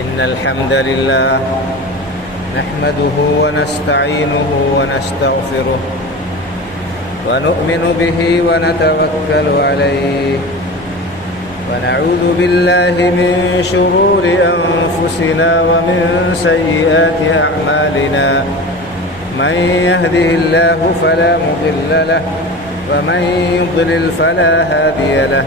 إن الحمد لله نحمده ونستعينه ونستغفره ونؤمن به ونتوكل عليه ونعوذ بالله من شرور أنفسنا ومن سيئات أعمالنا من يهده الله فلا مضل له ومن يضلل فلا هادي له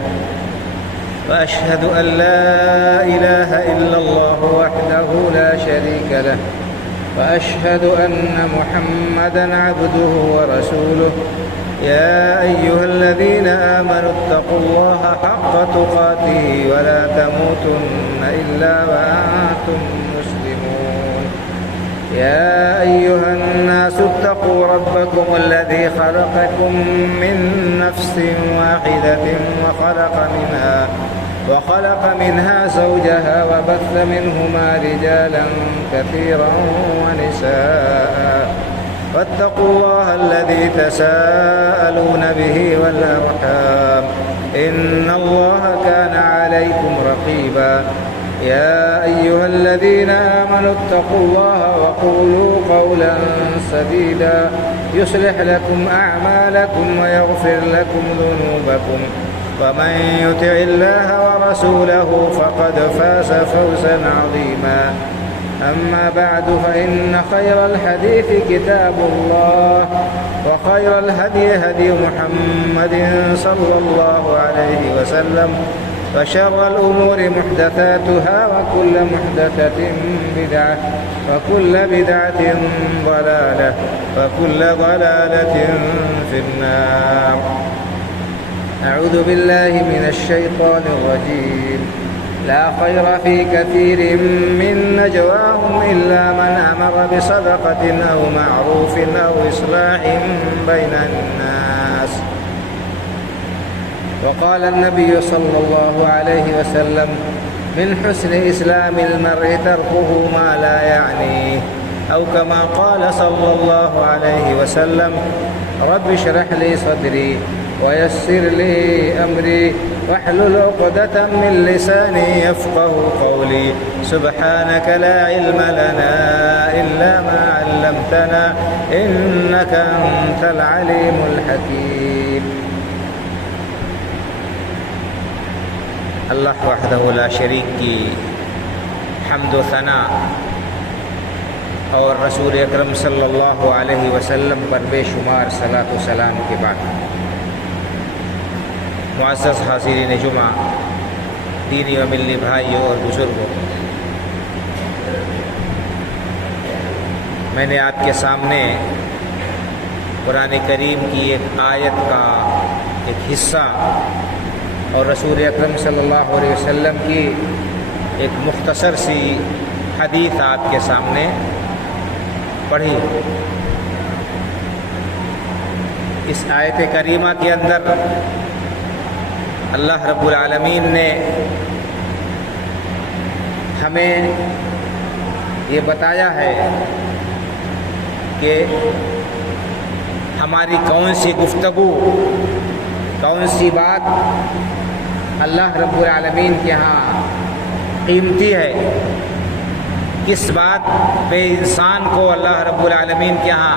وأشهد أن لا إله إلا الله وحده لا شريك له وأشهد أن محمدًا عبده ورسوله يا أيها الذين آمنوا اتقوا الله حق تقاته ولا تموتن إلا وأنتم مسلمون يا أيها الناس اتقوا ربكم الذي خلقكم من نفس واحدة وخلق منها زوجها وبث منهما رجالا كثيرا ونساء واتقوا الله الذي تساءلون به والأرحام إن الله كان عليكم رقيبا يا أيها الذين آمنوا اتقوا الله وقولوا قولا سديدا يصلح لكم أعمالكم ويغفر لكم ذنوبكم ومن يطع الله ورسوله فقد فاز فوزا عظيما أما بعد فإن خير الحديث كتاب الله وخير الهدي هدي محمد صلى الله عليه وسلم وشر الأمور محدثاتها وكل محدثة بدعة وكل بدعة ضلالة وكل ضلالة في النار. أعوذ بالله من الشيطان الرجيم. لا خير في كثير من نجواهم إلا من أمر بصدقة أو معروف أو إصلاح بين الناس. وقال النبي صلى الله عليه وسلم من حسن إسلام المرء تركه ما لا يعنيه أو كما قال صلى الله عليه وسلم رب اشرح لي صدري ويسر لي أمري واحلل عقدة من لساني يفقه قولي سبحانك لا علم لنا إلا ما علمتنا إنك أنت العليم الحكيم. اللہ وحدہ لا شریک کی حمد و ثنا اور رسول اکرم صلی اللہ علیہ وسلم پر بے شمار صلاۃ و سلام کے بعد، معزز حاضرین جمعہ، دینی و ملی بھائیوں اور بزرگوں، میں نے آپ کے سامنے قرآن کریم کی ایک آیت کا ایک حصہ اور رسول اکرم صلی اللہ علیہ وسلم کی ایک مختصر سی حدیث آپ کے سامنے پڑھی۔ اس آیت کریمہ کے اندر اللہ رب العالمین نے ہمیں یہ بتایا ہے کہ ہماری کون سی گفتگو، کون سی بات اللہ رب العالمین کے ہاں قیمتی ہے، کس بات پہ انسان کو اللہ رب العالمین کے ہاں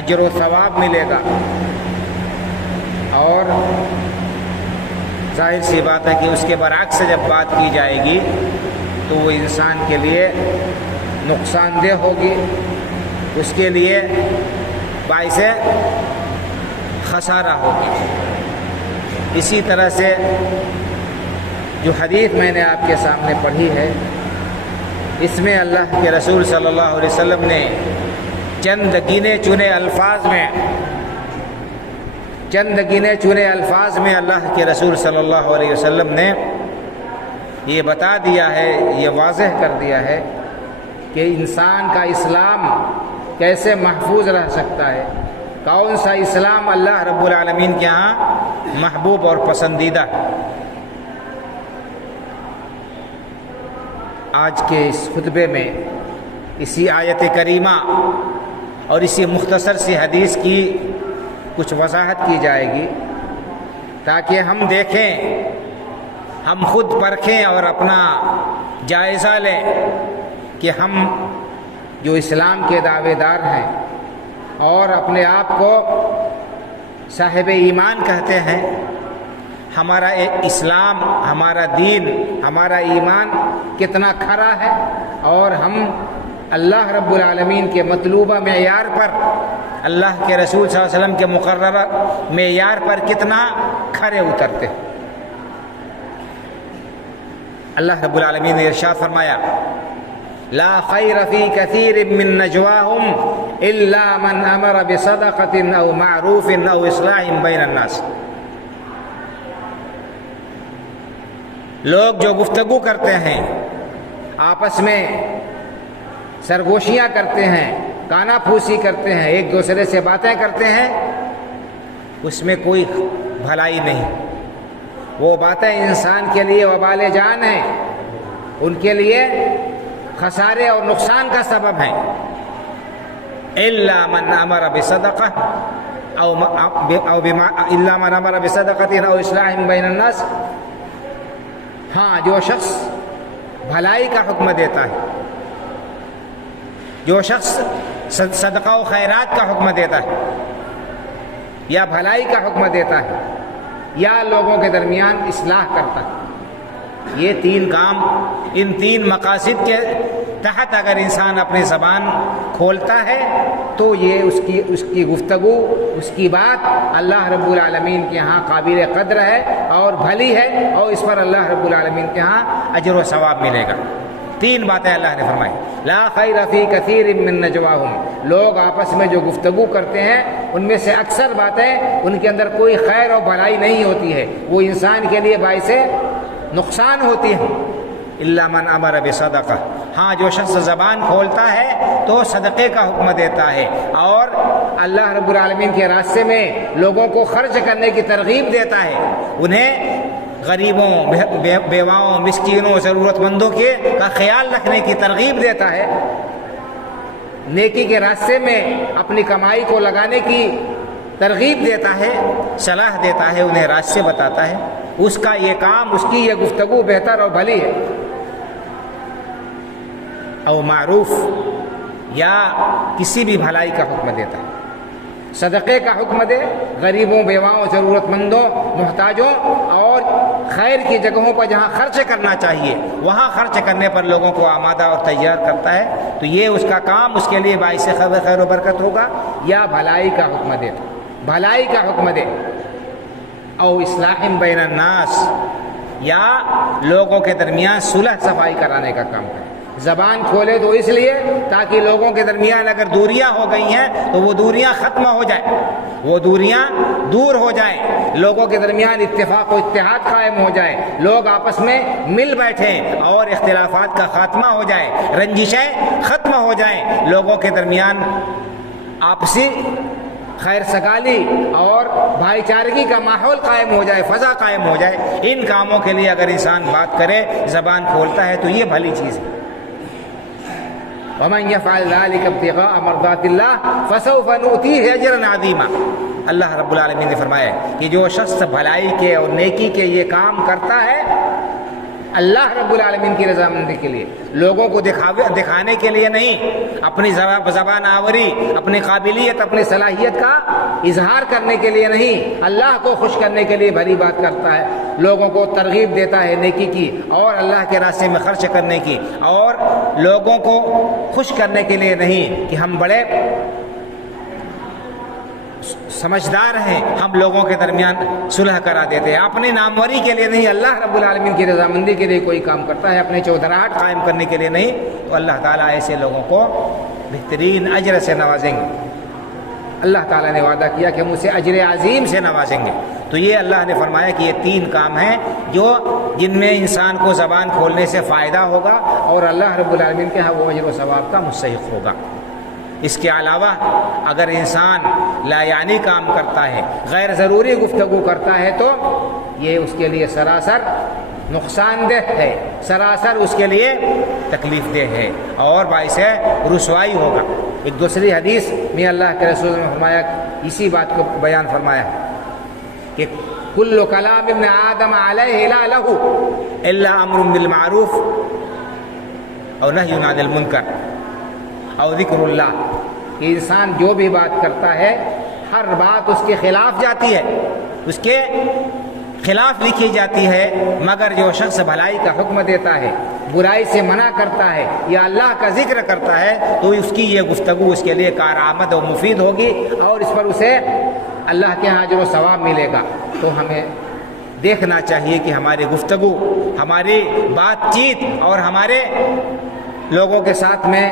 اجر و ثواب ملے گا، اور ظاہر سی بات ہے کہ اس کے برعکس جب بات کی جائے گی تو وہ انسان کے لیے نقصان دہ ہوگی، اس کے لیے باعث خسارہ ہوگی۔ اسی طرح سے جو حدیث میں نے آپ کے سامنے پڑھی ہے، اس میں اللہ کے رسول صلی اللہ علیہ وسلم نے چند گنے چنے الفاظ میں اللہ کے رسول صلی اللہ علیہ وسلم نے یہ بتا دیا ہے، یہ واضح کر دیا ہے کہ انسان کا اسلام کیسے محفوظ رہ سکتا ہے، کون سا اسلام اللہ رب العالمین کے ہاں محبوب اور پسندیدہ ہے۔ آج کے اس خطبے میں اسی آیت کریمہ اور اسی مختصر سی حدیث کی کچھ وضاحت کی جائے گی تاکہ ہم دیکھیں، ہم خود پرکھیں اور اپنا جائزہ لیں کہ ہم جو اسلام کے دعوے دار ہیں اور اپنے آپ کو صاحب ایمان کہتے ہیں، ہمارا اسلام، ہمارا دین، ہمارا ایمان کتنا کھرا ہے، اور ہم اللہ رب العالمین کے مطلوبہ معیار پر، اللہ کے رسول صلی اللہ علیہ وسلم کے مقررہ معیار پر کتنا کھرے اترتے ہیں۔ اللہ رب العالمین نے ارشاد فرمایا، لا خیر فی کثیر من نجواہم الا من امر بصدقۃ او معروف او اصلاح بین الناس۔ لوگ جو گفتگو کرتے ہیں، آپس میں سرگوشیاں کرتے ہیں، کانا پھوسی کرتے ہیں، ایک دوسرے سے باتیں کرتے ہیں، اس میں کوئی بھلائی نہیں۔ وہ باتیں انسان کے لیے وبال جان ہیں، ان کے لیے خسارے اور نقصان کا سبب ہیں۔ الا من امر بصدقہ الا من امر بصدقۃ او اصلاح بین الناس، ہاں جو شخص بھلائی کا حکم دیتا ہے، جو شخص صدقہ و خیرات کا حکم دیتا ہے، یا بھلائی کا حکم دیتا ہے، یا لوگوں کے درمیان اصلاح کرتا ہے، یہ تین کام، ان تین مقاصد کے تحت اگر انسان اپنی زبان کھولتا ہے تو یہ اس کی گفتگو، اس کی بات اللہ رب العالمین کے ہاں قابل قدر ہے اور بھلی ہے، اور اس پر اللہ رب العالمین کے ہاں اجر و ثواب ملے گا۔ تین باتیں اللہ نے فرمائی، لا خیر فی کثیر من نجواہم، لوگ آپس میں جو گفتگو کرتے ہیں ان میں سے اکثر باتیں ان کے اندر کوئی خیر اور بھلائی نہیں ہوتی ہے، وہ انسان کے لیے باعث نقصان ہوتی ہے۔ الا من امر بصدقہ، ہاں جو شخص زبان کھولتا ہے تو صدقے کا حکم دیتا ہے اور اللہ رب العالمین کے راستے میں لوگوں کو خرچ کرنے کی ترغیب دیتا ہے، انہیں غریبوں، بیواؤں، مسکینوں، ضرورت مندوں کا خیال رکھنے کی ترغیب دیتا ہے، نیکی کے راستے میں اپنی کمائی کو لگانے کی ترغیب دیتا ہے، صلاح دیتا ہے، انہیں راستے بتاتا ہے، اس کا یہ کام، اس کی یہ گفتگو بہتر اور بھلی ہے۔ او معروف، یا کسی بھی بھلائی کا حکم دیتا ہے، صدقے کا حکم دے، غریبوں، بیواؤں، ضرورت مندوں، محتاجوں اور خیر کی جگہوں پر جہاں خرچ کرنا چاہیے وہاں خرچ کرنے پر لوگوں کو آمادہ اور تیار کرتا ہے، تو یہ اس کا کام اس کے لیے باعث خیر و برکت ہوگا۔ یا بھلائی کا حکم دے، بھلائی کا حکم دے، او اصلاح بین الناس، یا لوگوں کے درمیان صلح صفائی کرانے کا کام کرے۔ زبان کھولے تو اس لیے تاکہ لوگوں کے درمیان اگر دوریاں ہو گئی ہیں تو وہ دوریاں ختم ہو جائیں، وہ دوریاں دور ہو جائیں، لوگوں کے درمیان اتفاق و اتحاد قائم ہو جائے، لوگ آپس میں مل بیٹھیں اور اختلافات کا خاتمہ ہو جائے، رنجشیں ختم ہو جائیں، لوگوں کے درمیان آپسی خیر سگالی اور بھائی چارگی کا ماحول قائم ہو جائے، فضا قائم ہو جائے۔ ان کاموں کے لیے اگر انسان بات کرے، زبان کھولتا ہے تو یہ بھلی چیز ہے۔ وَمَنْ يَفْعَلْ ذَلِكَ ابْتِغَاءَ مَرْضَاتِ اللَّهِ فَسَوْفَ نُؤْتِيهِ أَجْرًا عَظِيمًا۔ اللہ رب العالمین نے فرمایا کہ جو شخص بھلائی کے اور نیکی کے یہ کام کرتا ہے اللہ رب العالمین کی رضامندی کے لیے، لوگوں کو دکھانے کے لیے نہیں، اپنی زبان آوری، اپنی قابلیت، اپنی صلاحیت کا اظہار کرنے کے لیے نہیں، اللہ کو خوش کرنے کے لیے بھلی بات کرتا ہے، لوگوں کو ترغیب دیتا ہے نیکی کی اور اللہ کے راستے میں خرچ کرنے کی، اور لوگوں کو خوش کرنے کے لیے نہیں کہ ہم بڑے سمجھدار ہیں، ہم لوگوں کے درمیان صلح کرا دیتے ہیں، اپنی ناموری کے لیے نہیں، اللہ رب العالمین کی رضامندی کے لیے کوئی کام کرتا ہے، اپنے چودراہٹ قائم کرنے کے لیے نہیں، تو اللہ تعالیٰ ایسے لوگوں کو بہترین اجر سے نوازیں گے۔ اللہ تعالیٰ نے وعدہ کیا کہ ہم اسے اجر عظیم سے نوازیں گے۔ تو یہ اللہ نے فرمایا کہ یہ تین کام ہیں جن میں انسان کو زبان کھولنے سے فائدہ ہوگا اور اللہ رب العالمین کے ہاں وہ اجر و ثواب کا مستحق ہوگا۔ اس کے علاوہ اگر انسان لا یعنی کام کرتا ہے، غیر ضروری گفتگو کرتا ہے، تو یہ اس کے لیے سراسر نقصان دہ ہے، سراسر اس کے لیے تکلیف دہ ہے اور باعث رسوائی ہوگا۔ ایک دوسری حدیث میں اللہ کے رسول نے فرمایا، اسی بات کو بیان فرمایا کہ کل کلام ابن آدم علیہ لا لہ الا امر بالمعروف اور نہی عن المنکر اور ذکر اللہ، کہ انسان جو بھی بات کرتا ہے ہر بات اس کے خلاف جاتی ہے، اس کے خلاف لکھی جاتی ہے، مگر جو شخص بھلائی کا حکم دیتا ہے، برائی سے منع کرتا ہے یا اللہ کا ذکر کرتا ہے تو اس کی یہ گفتگو اس کے لیے کارآمد و مفید ہوگی اور اس پر اسے اللہ کے ہاں اجر و ثواب ملے گا۔ تو ہمیں دیکھنا چاہیے کہ ہماری گفتگو، ہماری بات چیت اور ہمارے لوگوں کے ساتھ میں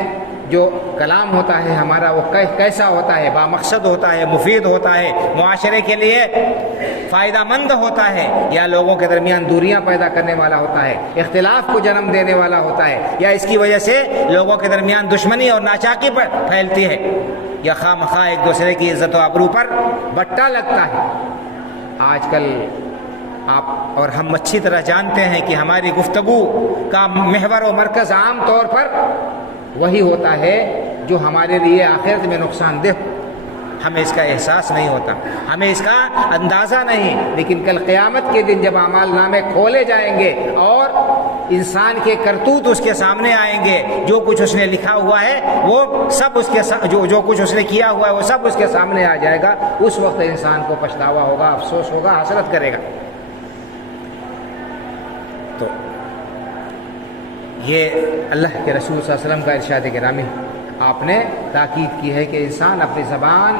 جو کلام ہوتا ہے ہمارا وہ کیسا ہوتا ہے، بامقصد ہوتا ہے، مفید ہوتا ہے، معاشرے کے لیے فائدہ مند ہوتا ہے، یا لوگوں کے درمیان دوریاں پیدا کرنے والا ہوتا ہے، اختلاف کو جنم دینے والا ہوتا ہے، یا اس کی وجہ سے لوگوں کے درمیان دشمنی اور ناچاکی پھیلتی ہے، یا خواہ مخواہ ایک دوسرے کی عزت و آبرو پر بٹا لگتا ہے۔ آج کل آپ اور ہم اچھی طرح جانتے ہیں کہ ہماری گفتگو کا محور و مرکز عام طور پر وہی ہوتا ہے جو ہمارے لیے آخرت میں نقصان دہ، ہمیں اس کا احساس نہیں ہوتا، ہمیں اس کا اندازہ نہیں، لیکن کل قیامت کے دن جب اعمال نامے کھولے جائیں گے اور انسان کے کرتوت اس کے سامنے آئیں گے، جو کچھ اس نے لکھا ہوا ہے وہ سب اس کے جو کچھ اس نے کیا ہوا ہے وہ سب اس کے سامنے آ جائے گا، اس وقت انسان کو پچھتاوا ہوگا، افسوس ہوگا، حسرت کرے گا۔ تو یہ اللہ کے رسول صلی اللہ علیہ وسلم کا ارشاد گرامی، آپ نے تاکید کی ہے کہ انسان اپنی زبان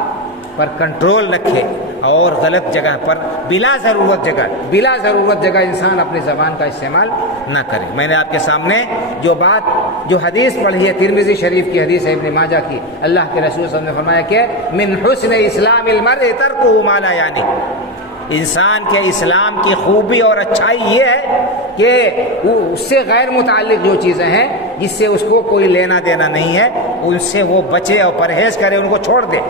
پر کنٹرول رکھے اور غلط جگہ پر بلا ضرورت جگہ انسان اپنی زبان کا استعمال نہ کرے۔ میں نے آپ کے سامنے جو حدیث پڑھی ہے، ترمذی شریف کی حدیث ہے، ابن ماجہ کی، اللہ کے رسول صلی اللہ علیہ وسلم نے فرمایا کہ من حسن اسلام المرء ترکہ ما لا یعنی، انسان کے اسلام کی خوبی اور اچھائی یہ ہے کہ اس سے غیر متعلق جو چیزیں ہیں جس سے اس کو کوئی لینا دینا نہیں ہے ان سے وہ بچے اور پرہیز کرے، ان کو چھوڑ دے۔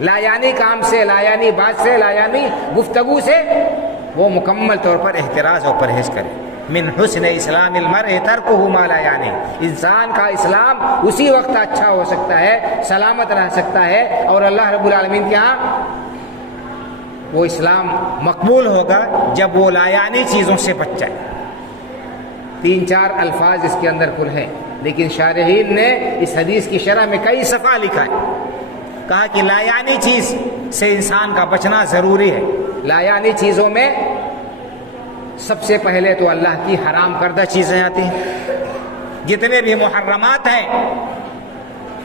لا یعنی کام سے، لا یعنی بات سے، لا یعنی گفتگو سے وہ مکمل طور پر احتراز اور پرہیز کرے۔ من حسن اسلام المرء ترکہ ما لا یعنی، انسان کا اسلام اسی وقت اچھا ہو سکتا ہے، سلامت رہ سکتا ہے اور اللہ رب العالمین کے ہاں وہ اسلام مقبول ہوگا جب وہ لایانی چیزوں سے بچ جائے۔ 3-4 الفاظ اس کے اندر کل ہیں، لیکن شارحین نے اس حدیث کی شرح میں کئی صفحہ لکھا ہے، کہا کہ لایانی چیز سے انسان کا بچنا ضروری ہے۔ لایانی چیزوں میں سب سے پہلے تو اللہ کی حرام کردہ چیزیں آتی ہیں، جتنے بھی محرمات ہیں،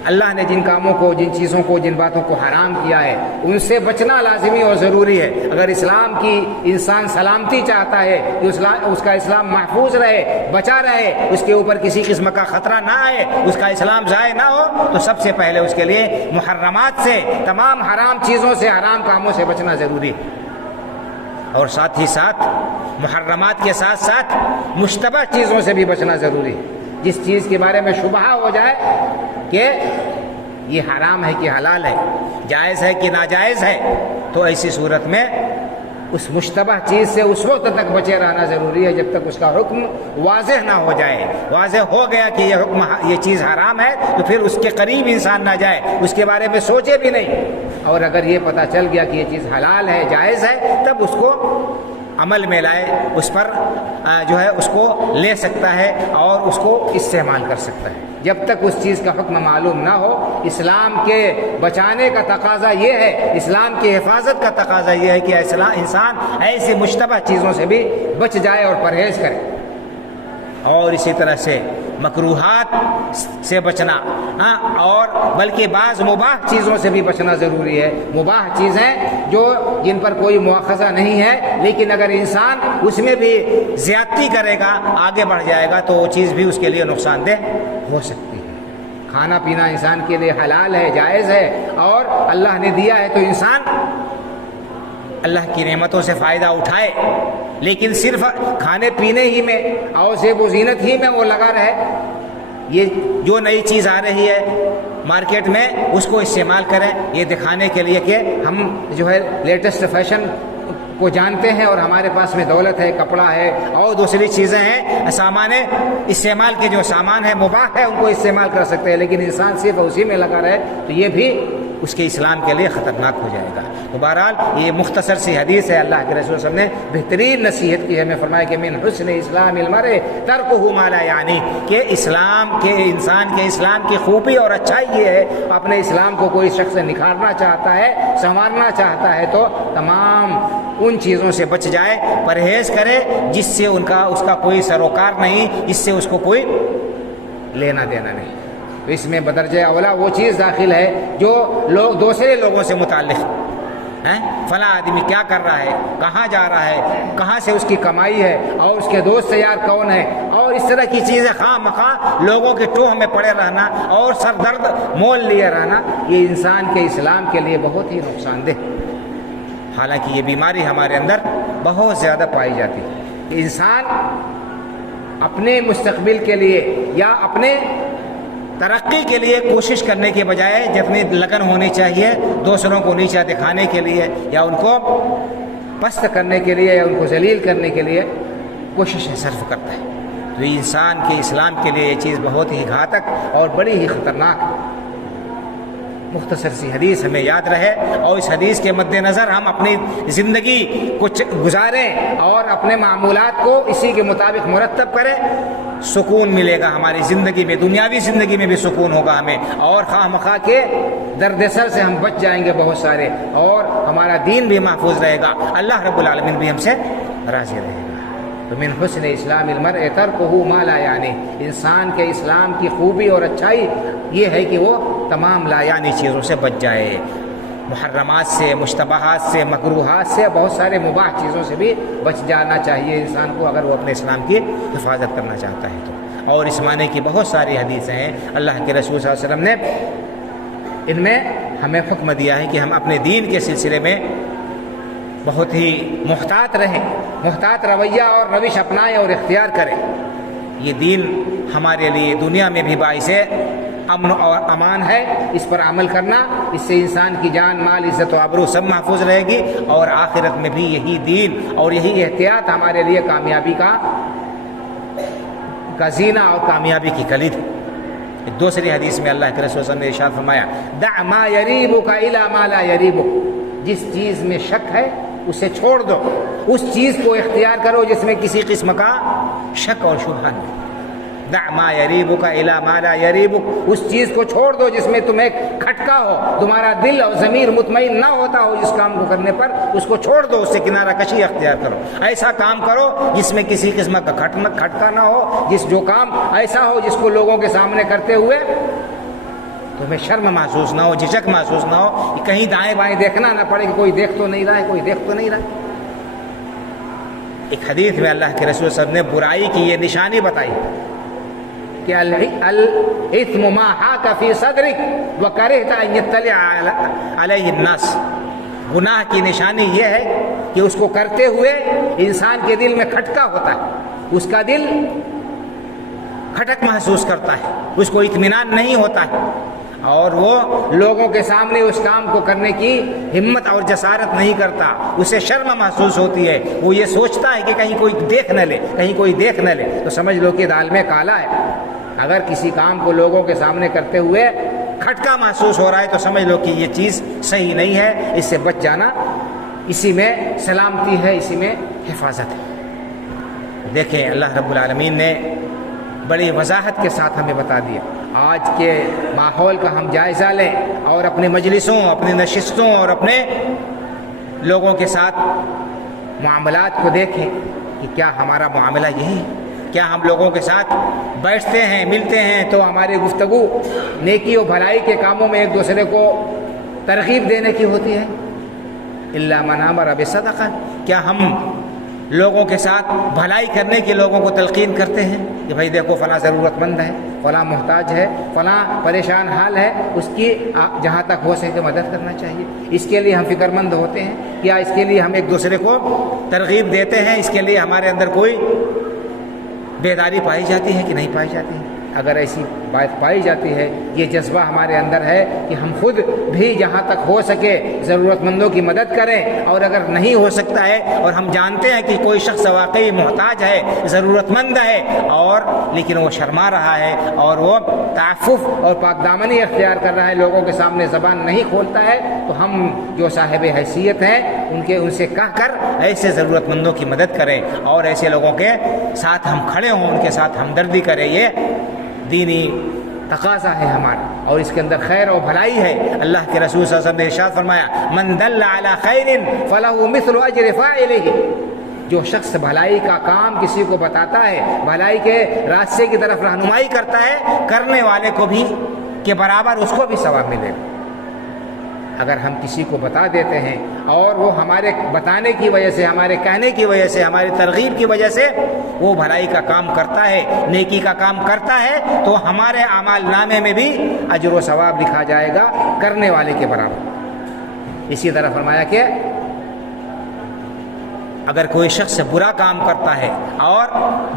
اللہ نے جن کاموں کو، جن چیزوں کو، جن باتوں کو حرام کیا ہے ان سے بچنا لازمی اور ضروری ہے۔ اگر اسلام کی انسان سلامتی چاہتا ہے کہ اس کا اسلام محفوظ رہے، بچا رہے، اس کے اوپر کسی قسم کا خطرہ نہ آئے، اس کا اسلام ضائع نہ ہو، تو سب سے پہلے اس کے لیے محرمات سے، تمام حرام چیزوں سے، حرام کاموں سے بچنا ضروری ہے، اور ساتھ ہی ساتھ محرمات کے ساتھ ساتھ مشتبہ چیزوں سے بھی بچنا ضروری ہے۔ جس چیز کے بارے میں شبہ ہو جائے کہ یہ حرام ہے کہ حلال ہے، جائز ہے کہ ناجائز ہے، تو ایسی صورت میں اس مشتبہ چیز سے اس وقت تک بچے رہنا ضروری ہے جب تک اس کا حکم واضح نہ ہو جائے۔ واضح ہو گیا کہ یہ چیز حرام ہے تو پھر اس کے قریب انسان نہ جائے، اس کے بارے میں سوچے بھی نہیں، اور اگر یہ پتہ چل گیا کہ یہ چیز حلال ہے، جائز ہے، تب اس کو عمل میں لائے، اس پر اس کو لے سکتا ہے اور اس کو استعمال کر سکتا ہے۔ جب تک اس چیز کا حکم معلوم نہ ہو، اسلام کے بچانے کا تقاضا یہ ہے، اسلام کی حفاظت کا تقاضا یہ ہے کہ انسان ایسی مشتبہ چیزوں سے بھی بچ جائے اور پرہیز کرے، اور اسی طرح سے مکروہات سے بچنا، اور بلکہ بعض مباح چیزوں سے بھی بچنا ضروری ہے۔ مباح چیزیں جن پر کوئی مواخذہ نہیں ہے، لیکن اگر انسان اس میں بھی زیادتی کرے گا، آگے بڑھ جائے گا، تو وہ چیز بھی اس کے لیے نقصان دہ ہو سکتی ہے۔ کھانا پینا انسان کے لیے حلال ہے، جائز ہے، اور اللہ نے دیا ہے تو انسان اللہ کی نعمتوں سے فائدہ اٹھائے، لیکن صرف کھانے پینے ہی میں اور زیب و زینت ہی میں وہ لگا رہے۔ یہ جو نئی چیز آ رہی ہے مارکیٹ میں اس کو استعمال کریں، یہ دکھانے کے لیے کہ ہم لیٹسٹ فیشن کو جانتے ہیں اور ہمارے پاس میں دولت ہے، کپڑا ہے اور دوسری چیزیں ہیں، سامان استعمال کے جو سامان ہے مباح ہے ان کو استعمال کر سکتے ہیں، لیکن انسان صرف اسی میں لگا رہے تو یہ بھی اس کے اسلام کے لیے خطرناک ہو جائے گا۔ تو بہرحال یہ مختصر سی حدیث ہے، اللہ کے رسول صلی اللہ علیہ وسلم نے بہترین نصیحت کی، ہمیں فرمایا کہ من حسن اسلام المرء ترکہ ما لا یعنی، کہ اسلام کے انسان کے اسلام کی خوبی اور اچھائی یہ ہے، اپنے اسلام کو کوئی شخص نکھارنا چاہتا ہے، سنوارنا چاہتا ہے تو تمام ان چیزوں سے بچ جائے، پرہیز کرے جس سے اس کا کوئی سروکار نہیں، جس سے اس کو کوئی لینا دینا نہیں۔ تو اس میں بدرجہ اولا وہ چیز داخل ہے جو لوگ دوسرے لوگوں سے متعلق ہیں، فلاں آدمی کیا کر رہا ہے، کہاں جا رہا ہے، کہاں سے اس کی کمائی ہے، اور اس کے دوست یار کون ہے، اور اس طرح کی چیزیں خواہ مخواہ لوگوں کے ٹوہ میں پڑے رہنا اور سر درد مول لیے رہنا، یہ انسان کے اسلام کے لیے بہت ہی نقصان دہ۔ حالانکہ یہ بیماری ہمارے اندر بہت زیادہ پائی جاتی ہے کہ انسان اپنے مستقبل کے لیے یا اپنے ترقی کے لیے کوشش کرنے کے بجائے جتنی لگن ہونی چاہیے دوسروں کو نیچا دکھانے کے لیے یا ان کو پست کرنے کے لیے یا ان کو ذلیل کرنے کے لیے کوششیں صرف کرتا ہے، تو یہ انسان کے اسلام کے لیے یہ چیز بہت ہی گھاتک اور بڑی ہی خطرناک ہے۔ مختصر سی حدیث ہمیں یاد رہے اور اس حدیث کے مد نظر ہم اپنی زندگی کو گزاریں اور اپنے معمولات کو اسی کے مطابق مرتب کریں، سکون ملے گا ہماری زندگی میں، دنیاوی زندگی میں بھی سکون ہوگا ہمیں، اور خواہ مخواہ کے درد سر سے ہم بچ جائیں گے بہت سارے، اور ہمارا دین بھی محفوظ رہے گا، اللہ رب العالمین بھی ہم سے راضی رہے گا۔ تو من حسن اسلام المرء ترکہ ما لا یعنی، انسان کے اسلام کی خوبی اور اچھائی یہ ہے کہ وہ تمام لا یعنی چیزوں سے بچ جائے، محرمات سے، مشتبہات سے، مکروہات سے، بہت سارے مباح چیزوں سے بھی بچ جانا چاہیے انسان کو اگر وہ اپنے اسلام کی حفاظت کرنا چاہتا ہے تو۔ اور اس معنی کی بہت ساری حدیثیں ہیں، اللہ کے رسول صلی اللہ علیہ وسلم نے ان میں ہمیں حکم دیا ہے کہ ہم اپنے دین کے سلسلے میں بہت ہی محتاط رہیں، محتاط رویہ اور روش اپنائیں اور اختیار کریں۔ یہ دین ہمارے لیے دنیا میں بھی باعث امن اور امان ہے، اس پر عمل کرنا، اس سے انسان کی جان مال عزت و آبرو سب محفوظ رہے گی، اور آخرت میں بھی یہی دین اور یہی احتیاط ہمارے لیے کامیابی کا زینہ اور کامیابی کی کلید ہے۔ ایک دوسری حدیث میں اللہ کے رسول صلی اللہ علیہ وسلم نے ارشاد فرمایا دع ما یریبک الی ما لا یریبک، جس چیز میں شک ہے اسے چھوڑ دو، اس چیز کو اختیار کرو جس میں کسی قسم کا شک اور شبہ نہیں۔ دع ما یریبک الی ما لا یریبک، اس چیز کو چھوڑ دو جس میں تمہیں کھٹکا ہو، تمہارا دل اور ضمیر مطمئن نہ ہوتا ہو جس کام کو کرنے پر، اس کو چھوڑ دو، اس سے کنارہ کشی اختیار کرو۔ ایسا کام کرو جس میں کسی قسم کا کھٹکا نہ ہو، جو کام ایسا ہو جس کو لوگوں کے سامنے کرتے ہوئے تمہیں شرم محسوس نہ ہو، جھجک محسوس نہ ہو، کہ کہیں دائیں بائیں دیکھنا نہ پڑے کہ کوئی دیکھ تو نہیں رہا ہے، کوئی دیکھ تو نہیں رہا۔ ایک حدیث میں اللہ کے رسول صلی اللہ علیہ وسلم نے برائی کی یہ نشانی بتائی کہ الاثم ما حاک فی صدرک وکرہت ان یطلع علیہ الناس، گناہ کی نشانی یہ ہے کہ اس کو کرتے ہوئے انسان کے دل میں کھٹکا ہوتا ہے، اس کا دل کھٹک محسوس کرتا ہے، اس کو اطمینان نہیں ہوتا ہے، اور وہ لوگوں کے سامنے اس کام کو کرنے کی ہمت اور جسارت نہیں کرتا، اسے شرم محسوس ہوتی ہے، وہ یہ سوچتا ہے کہ کہیں کوئی دیکھ نہ لے، کہیں کوئی دیکھ نہ لے، تو سمجھ لو کہ دال میں کالا ہے۔ اگر کسی کام کو لوگوں کے سامنے کرتے ہوئے کھٹکا محسوس ہو رہا ہے تو سمجھ لو کہ یہ چیز صحیح نہیں ہے، اس سے بچ جانا، اسی میں سلامتی ہے، اسی میں حفاظت ہے۔ دیکھیں اللہ رب العالمین نے بڑی وضاحت کے ساتھ ہمیں بتا دیا۔ آج کے ماحول کا ہم جائزہ لیں اور اپنے مجلسوں، اپنی نشستوں اور اپنے لوگوں کے ساتھ معاملات کو دیکھیں کہ کیا ہمارا معاملہ یہی ہے؟ کیا ہم لوگوں کے ساتھ بیٹھتے ہیں، ملتے ہیں تو ہماری گفتگو نیکی و بھلائی کے کاموں میں ایک دوسرے کو ترغیب دینے کی ہوتی ہے؟ الا من امر بصدقہ، کیا ہم لوگوں کے ساتھ بھلائی کرنے کی لوگوں کو تلقین کرتے ہیں کہ بھائی دیکھو فلاں ضرورت مند ہے، فلاں محتاج ہے، فلاں پریشان حال ہے، اس کی جہاں تک ہو سکے مدد کرنا چاہیے، اس کے لیے ہم فکر مند ہوتے ہیں؟ کیا اس کے لیے ہم ایک دوسرے کو ترغیب دیتے ہیں؟ اس کے لیے ہمارے اندر کوئی بیداری پائی جاتی ہے کہ نہیں پائی جاتی ہے؟ اگر ایسی بات پائی جاتی ہے، یہ جذبہ ہمارے اندر ہے کہ ہم خود بھی جہاں تک ہو سکے ضرورت مندوں کی مدد کریں، اور اگر نہیں ہو سکتا ہے اور ہم جانتے ہیں کہ کوئی شخص واقعی محتاج ہے، ضرورت مند ہے، اور لیکن وہ شرما رہا ہے اور وہ تعفف اور پاک دامنی اختیار کر رہا ہے، لوگوں کے سامنے زبان نہیں کھولتا ہے، تو ہم جو صاحب حیثیت ہیں ان سے کہہ کر ایسے ضرورت مندوں کی مدد کریں اور ایسے لوگوں کے ساتھ ہم کھڑے ہوں، ان کے ساتھ ہمدردی کریں۔ یہ دینی تقاضا ہے ہمارا، اور اس کے اندر خیر و بھلائی ہے۔ اللہ کے رسول صلی اللہ علیہ وسلم نے ارشاد فرمایا، من دل علی خیر فلہ مثل اجر فاعلہ، جو شخص بھلائی کا کام کسی کو بتاتا ہے، بھلائی کے راستے کی طرف رہنمائی کرتا ہے، کرنے والے کو بھی کے برابر اس کو بھی ثواب ملے گا۔ اگر ہم کسی کو بتا دیتے ہیں اور وہ ہمارے بتانے کی وجہ سے، ہمارے کہنے کی وجہ سے، ہماری ترغیب کی وجہ سے وہ بھلائی کا کام کرتا ہے، نیکی کا کام کرتا ہے، تو ہمارے اعمال نامے میں بھی اجر و ثواب لکھا جائے گا کرنے والے کے برابر۔ اسی طرح فرمایا کہ اگر کوئی شخص برا کام کرتا ہے اور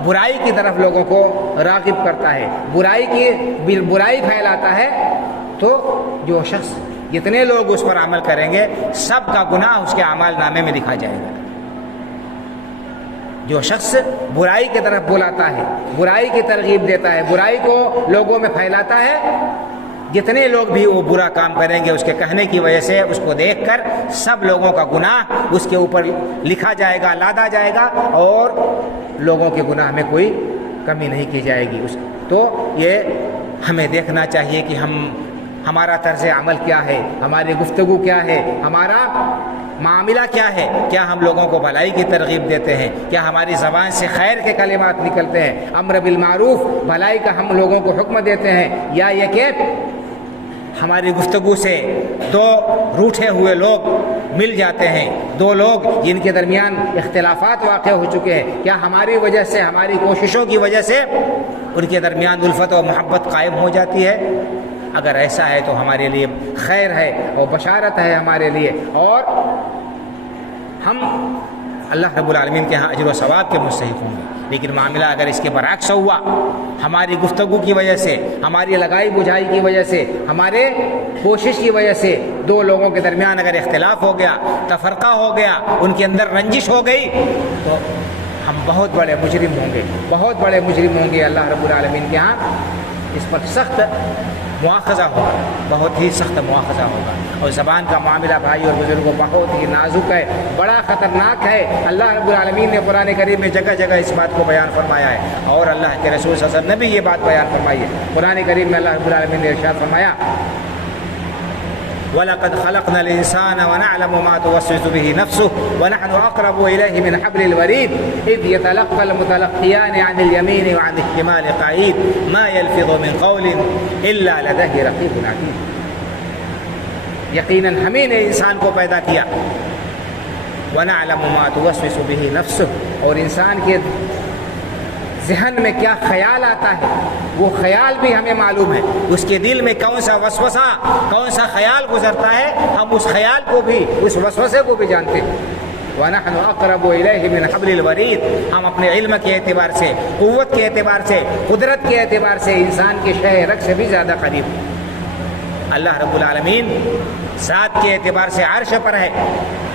برائی کی طرف لوگوں کو راغب کرتا ہے، برائی پھیلاتا ہے، تو جو شخص جتنے لوگ اس پر عمل کریں گے سب کا گناہ اس کے اعمال نامے میں لکھا جائے گا۔ جو شخص برائی کی طرف بلاتا ہے، برائی کی ترغیب دیتا ہے، برائی کو لوگوں میں پھیلاتا ہے، جتنے لوگ بھی وہ برا کام کریں گے اس کے کہنے کی وجہ سے، اس کو دیکھ کر سب لوگوں کا گناہ اس کے اوپر لکھا جائے گا، لادا جائے گا، اور لوگوں کے گناہ میں کوئی کمی نہیں کی جائے گی۔ تو یہ ہمیں دیکھنا چاہیے کہ ہمارا طرز عمل کیا ہے، ہماری گفتگو کیا ہے، ہمارا معاملہ کیا ہے، کیا ہم لوگوں کو بھلائی کی ترغیب دیتے ہیں، کیا ہماری زبان سے خیر کے کلمات نکلتے ہیں، امر بالمعروف بھلائی کا ہم لوگوں کو حکم دیتے ہیں، یا یہ کہ ہماری گفتگو سے دو روٹھے ہوئے لوگ مل جاتے ہیں، دو لوگ جن کے درمیان اختلافات واقع ہو چکے ہیں، کیا ہماری وجہ سے، ہماری کوششوں کی وجہ سے ان کے درمیان الفت و محبت قائم ہو جاتی ہے؟ اگر ایسا ہے تو ہمارے لیے خیر ہے اور بشارت ہے ہمارے لیے، اور ہم اللہ رب العالمین کے ہاں اجر و ثواب کے مستحق ہوں گے۔ لیکن معاملہ اگر اس کے برعکس ہوا، ہماری گفتگو کی وجہ سے، ہماری لگائی بجھائی کی وجہ سے، ہمارے کوشش کی وجہ سے دو لوگوں کے درمیان اگر اختلاف ہو گیا، تفرقہ ہو گیا، ان کے اندر رنجش ہو گئی، تو ہم بہت بڑے مجرم ہوں گے، بہت بڑے مجرم ہوں گے۔ اللہ رب العالمین کے ہاں اس پر سخت مواخذہ ہوگا، بہت ہی سخت مواخذہ ہوگا۔ اور زبان کا معاملہ بھائی اور بزرگوں بہت ہی نازک ہے، بڑا خطرناک ہے۔ اللہ رب العالمین نے قرآن کریم میں جگہ جگہ اس بات کو بیان فرمایا ہے، اور اللہ کے رسول صلی اللہ علیہ وسلم نے بھی یہ بات بیان فرمائی ہے۔ قرآن کریم میں اللہ رب العالمین نے ارشاد فرمایا، وَلَقَدْ خَلَقْنَا الْإِنسَانَ وَنَعْلَمُ مَا تُوَسْوِسُ بِهِ نَفْسُهُ وَنَحْنُ أَقْرَبُ إِلَيْهِ مِنْ حَبْلِ الْوَرِيدِ إِذْ يَتَلَقَّى الْمُتَلَقِّيَانِ عَنِ الْيَمِينِ وَعَنِ الشِّمَالِ قَعِيدٌ مَا يَلْفِظُ مِنْ قَوْلٍ إِلَّا لَدَيْهِ رَقِيبٌ عَتِيدٌ۔ یقیناً ہمیں نے انسان کو پیدا کیا، وَنَعْلَمُ مَا تُوَسْوِسُ بِهِ نَفْسُهُ، اور انسان کے ذہن میں کیا خیال آتا ہے وہ خیال بھی ہمیں معلوم ہے، اس کے دل میں کون سا وسوسہ، کون سا خیال گزرتا ہے، ہم اس خیال کو بھی، اس وسوسے کو بھی جانتے ہیں۔ وَنَحْنُ أَقْرَبُ إِلَيْهِ مِنْ حَبْلِ الْوَرِيدِ، ہم اپنے علم کے اعتبار سے، قوت کے اعتبار سے، قدرت کے اعتبار سے انسان کے شہ رگ سے بھی زیادہ قریب ہیں۔ اللہ رب العالمین ذات کے اعتبار سے عرش پر ہے،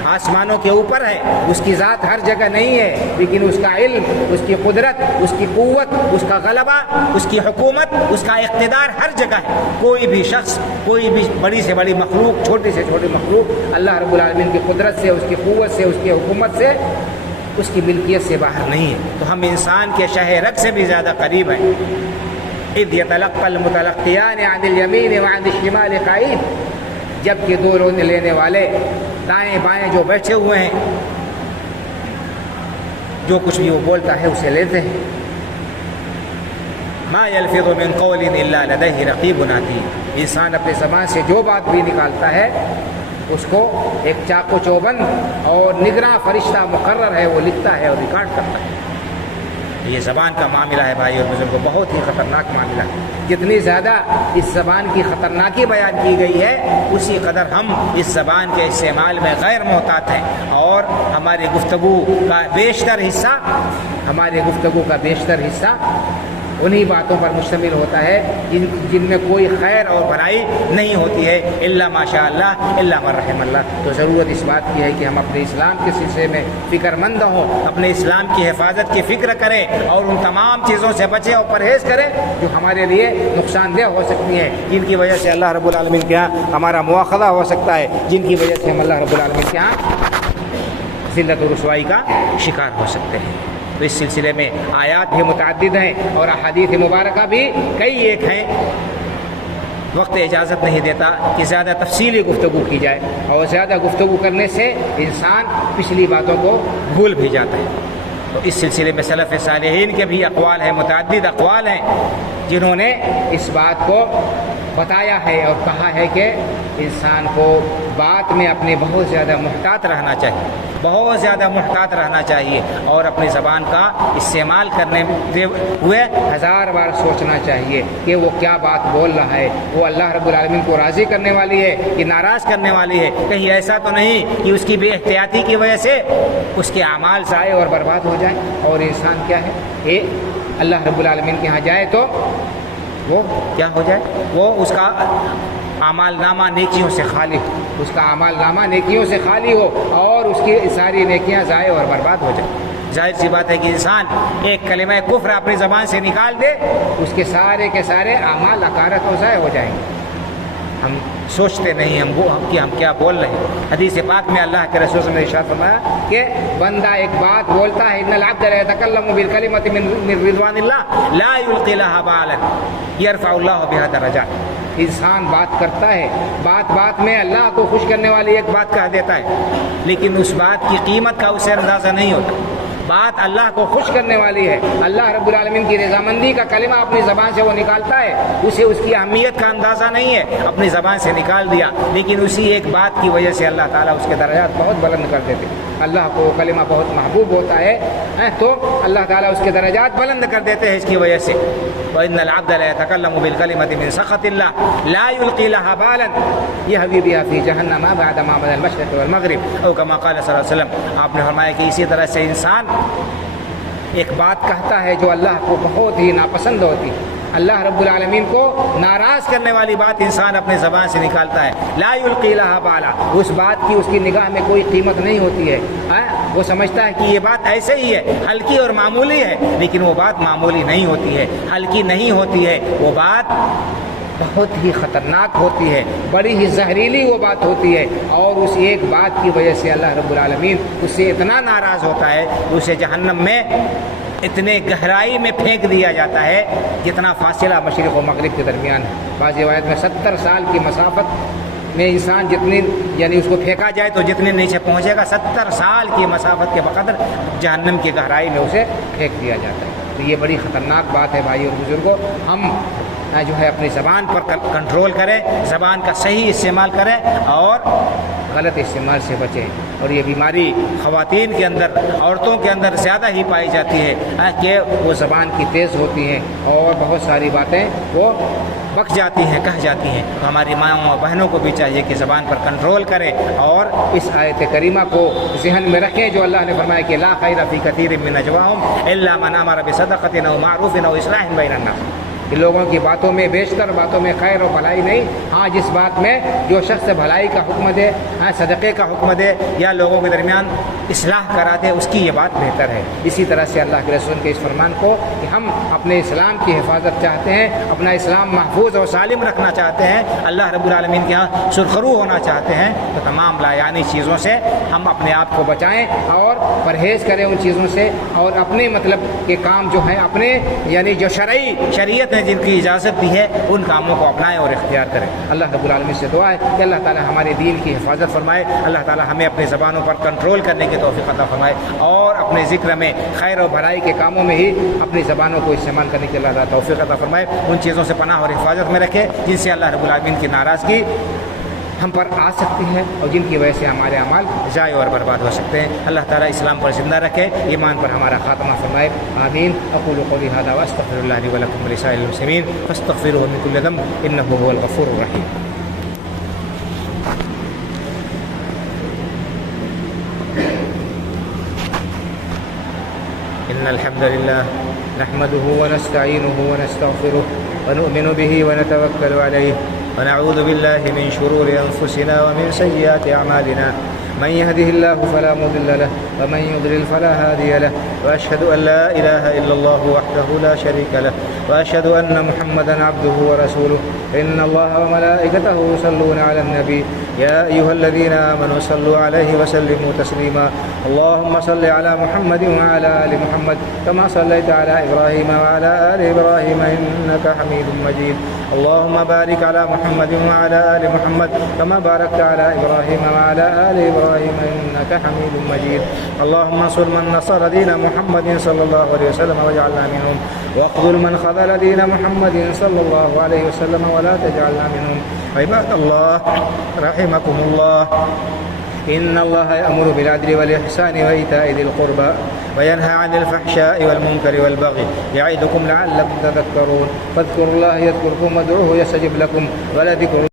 آسمانوں کے اوپر ہے، اس کی ذات ہر جگہ نہیں ہے، لیکن اس کا علم، اس کی قدرت، اس کی قوت، اس کا غلبہ، اس کی حکومت، اس کا اقتدار ہر جگہ ہے۔ کوئی بھی شخص، کوئی بھی بڑی سے بڑی مخلوق، چھوٹی سے چھوٹی مخلوق اللہ رب العالمین کی قدرت سے، اس کی قوت سے، اس کی حکومت سے، اس کی ملکیت سے باہر نہیں ہے۔ تو ہم انسان کے شہ رگ سے بھی زیادہ قریب ہیں۔ اذ يتلقى المتلقيان عن اليمين وعن الشمال قعيد، جبکہ دو لینے والے دائیں بائیں جو بیٹھے ہوئے ہیں، جو کچھ بھی وہ بولتا ہے اسے لیتے ہیں۔ ما يلفظ من قول الا لديه رقيب عتيد، انسان اپنے زبان سے جو بات بھی نکالتا ہے اس کو ایک چاق و چوبند اور نگراں فرشتہ مقرر ہے، وہ لکھتا ہے اور ریکارڈ کرتا ہے۔ یہ زبان کا معاملہ ہے بھائی اور بزرگوں، بہت ہی خطرناک معاملہ ہے۔ جتنی زیادہ اس زبان کی خطرناکی بیان کی گئی ہے، اسی قدر ہم اس زبان کے استعمال میں غیر محتاط ہیں، اور ہماری گفتگو کا بیشتر حصہ انہی باتوں پر مشتمل ہوتا ہے جن میں کوئی خیر اور بھلائی نہیں ہوتی ہے، الا ماشاء اللہ الا من رحم اللہ۔ تو ضرورت اس بات کی ہے کہ ہم اپنے اسلام کے سلسلے میں فکر مند ہوں، اپنے اسلام کی حفاظت کی فکر کریں اور ان تمام چیزوں سے بچیں اور پرہیز کریں جو ہمارے لیے نقصان دہ ہو سکتی ہیں، جن کی وجہ سے اللہ رب العالمین کے ہاں ہمارا مواخذہ ہو سکتا ہے، جن کی وجہ سے ہم اللہ رب العالمین کے ہاں ذلت و رسوائی کا شکار ہو سکتے ہیں۔ تو اس سلسلے میں آیات بھی متعدد ہیں اور احادیث مبارکہ بھی کئی ایک ہیں۔ وقت اجازت نہیں دیتا کہ زیادہ تفصیلی گفتگو کی جائے، اور زیادہ گفتگو کرنے سے انسان پچھلی باتوں کو بھول بھی جاتا ہے۔ تو اس سلسلے میں سلف صالحین کے بھی اقوال ہیں، متعدد اقوال ہیں جنہوں نے اس بات کو بتایا ہے اور کہا ہے کہ انسان کو بات میں اپنے بہت زیادہ محتاط رہنا چاہیے، بہت زیادہ محتاط رہنا چاہیے، اور اپنی زبان کا استعمال کرنے ہوئے 1000 بار سوچنا چاہیے کہ وہ کیا بات بول رہا ہے، وہ اللہ رب العالمین کو راضی کرنے والی ہے کہ ناراض کرنے والی ہے، کہیں ایسا تو نہیں کہ اس کی بے احتیاطی کی وجہ سے اس کے اعمال ضائع اور برباد ہو جائیں، اور انسان کیا ہے کہ اللہ رب العالمین کے ہاں جائے تو وہ کیا ہو جائے، وہ اس کا اعمال نامہ نیکیوں سے خالی ہو، اس کا اعمال نامہ نیکیوں سے خالی ہو اور اس کی ساری نیکیاں ضائع اور برباد ہو جائیں۔ ظاہر سی بات ہے کہ انسان ایک کلمہ کفر اپنی زبان سے نکال دے، اس کے سارے اعمال اکارت و ضائع ہو جائیں گے۔ ہم سوچتے نہیں ہم کیا بول رہے ہیں۔ حدیث پاک میں اللہ کے رسول صلی اللہ علیہ وسلم نے ارشاد فرمایا کہ بندہ ایک بات بولتا ہے، ان العبد لا يتكلم بالكلمة من رضوان الله لا يلقي لها بالا يرفع الله بها درجات۔ انسان بات کرتا ہے، بات میں اللہ کو خوش کرنے والی ایک بات کہہ دیتا ہے، لیکن اس بات کی قیمت کا اسے اندازہ نہیں ہوتا۔ بات اللہ کو خوش کرنے والی ہے، اللہ رب العالمین کی رضامندی کا کلمہ اپنی زبان سے وہ نکالتا ہے، اسے اس کی اہمیت کا اندازہ نہیں ہے، اپنی زبان سے نکال دیا، لیکن اسی ایک بات کی وجہ سے اللہ تعالیٰ اس کے درجات بہت بلند کر دیتے ہیں۔ اللہ کو کلمہ بہت محبوب ہوتا ہے تو اللہ تعالیٰ اس کے درجات بلند کر دیتے ہیں اس کی وجہ سے۔ وَإِنَّ الْعَبْدَ لَا يَتَكَلَّمُ بِالْكَلِمَةِ مِنْ سَخَطِ اللَّهِ لَا يُلْقِي لَهَا بَالًا يَهْوِي بِهَا فِي جَهَنَّمَ بَعْدَمَا بَدَ الْمَشْرِقِ وَالْمَغْرِبِ أو كما قال صلی اللہ علیہ وسلم۔ آپ نے فرمایا کہ اسی طرح سے انسان ایک بات کہتا ہے جو اللہ کو بہت ہی ناپسند ہوتی ہے، اللہ رب العالمین کو ناراض کرنے والی بات انسان اپنے زبان سے نکالتا ہے، لا یلقی لہا بالا، اس بات کی اس کی نگاہ میں کوئی قیمت نہیں ہوتی ہے، وہ سمجھتا ہے کہ یہ بات ایسے ہی ہے، ہلکی اور معمولی ہے، لیکن وہ بات معمولی نہیں ہوتی ہے، ہلکی نہیں ہوتی ہے، وہ بات بہت ہی خطرناک ہوتی ہے، بڑی ہی زہریلی وہ بات ہوتی ہے، اور اس ایک بات کی وجہ سے اللہ رب العالمین اس سے اتنا ناراض ہوتا ہے کہ اسے جہنم میں اتنے گہرائی میں پھینک دیا جاتا ہے جتنا فاصلہ مشرق و مغرب کے درمیان ہے۔ بعض روایت میں 70 سال کی مسافت میں انسان جتنی یعنی اس کو پھینکا جائے تو جتنے نیچے پہنچے گا، 70 سال کی مسافت کے بقدر جہنم کی گہرائی میں اسے پھینک دیا جاتا ہے۔ تو یہ بڑی خطرناک بات ہے بھائی اور بزرگوں، ہم جو ہے اپنی زبان پر کنٹرول کریں، زبان کا صحیح استعمال کریں اور غلط استعمال سے بچیں۔ اور یہ بیماری خواتین کے اندر، عورتوں کے اندر زیادہ ہی پائی جاتی ہے کہ وہ زبان کی تیز ہوتی ہیں اور بہت ساری باتیں وہ بک جاتی ہیں، کہہ جاتی ہیں۔ تو ہماری ماؤں اور بہنوں کو بھی چاہیے کہ زبان پر کنٹرول کریں اور اس آیت کریمہ کو ذہن میں رکھیں جو اللہ نے فرمایا کہ لا خیر فی کثیر من نجواہم الا من امر بصدقۃ او معروف او اصلاح بین الناس۔ کہ لوگوں کی باتوں میں بیشتر باتوں میں خیر و بھلائی نہیں، ہاں جس بات میں جو شخص بھلائی کا حکم دے، ہاں صدقے کا حکم دے یا لوگوں کے درمیان اصلاح کرا دے، اس کی یہ بات بہتر ہے۔ اسی طرح سے اللہ کے رسول کے اس فرمان کو کہ ہم اپنے اسلام کی حفاظت چاہتے ہیں، اپنا اسلام محفوظ اور سالم رکھنا چاہتے ہیں، اللہ رب العالمین کے ہاں سرخرو ہونا چاہتے ہیں، تو تمام لایانی چیزوں سے ہم اپنے آپ کو بچائیں اور پرہیز کریں ان چیزوں سے، اور اپنے مطلب کے کام جو ہیں اپنے یعنی جو شریعت نے جن کی اجازت دی ہے ان کاموں کو اپنائیں اور اختیار کریں۔ اللہ رب العالمین سے دعا ہے کہ اللہ تعالی ہمارے دین کی حفاظت فرمائے، اللہ تعالی ہمیں اپنی زبانوں پر کنٹرول کرنے کی توفیق عطا فرمائے اور اپنے ذکر میں خیر و بھلائی کے کاموں میں ہی اپنی زبانوں کو استعمال کرنے کی اللہ تعالی توفیق عطا فرمائے، ان چیزوں سے پناہ اور حفاظت میں رکھے جن سے اللہ رب العالمین کی ناراضگی ہم پر آ سکتی ہے اور جن کی وجہ سے ہمارے اعمال ضائع اور برباد ہو سکتے ہیں۔ اللہ تعالیٰ اسلام پر زندہ رکھے، ایمان پر ہمارا خاتمہ فرمائے، آمین۔ اقول قولی ھذا واستغفر اللہ لی ولکم ولسائر المسلمین فاستغفروہ من کل ذنب انہ ھو الغفور الرحیم۔ إن الحمد لله نحمده ونستعينه ونستغفره ونؤمن به ونتوكل عليه ونعوذ بالله من شرور أنفسنا ومن سيئات أعمالنا من يهده الله فلا مضل له ومن يضلل فلا هادي له وأشهد أن لا إله إلا الله وحده لا شريك له وأشهد أن محمدا عبده ورسوله إن الله وملائكته يصلون على النبي يا أيها الذين آمنوا صلوا عليه وسلموا تسليما اللهم صل على محمد وعلى آل محمد كما صليت على إبراهيم وعلى آل إبراهيم إنك حميد مجيد اللهم بارك على محمد وعلى آل محمد كما باركت على إبراهيم وعلى آل إبراهيم إنك حميد مجيد اللهم انصر من نصر دين محمد صلى الله عليه وسلم واجعلنا منهم واخذل من خذل دين محمد صلى الله عليه وسلم ولا تجعلنا منهم عباد الله رحمكم الله إن الله يأمر بالعدل والإحسان وإيتاء ذي القربى وينهى عن الفحشاء والمنكر والبغي يعظكم لعلكم تذكرون فاذكروا الله يذكركم وادعوه يستجب لكم ولذكر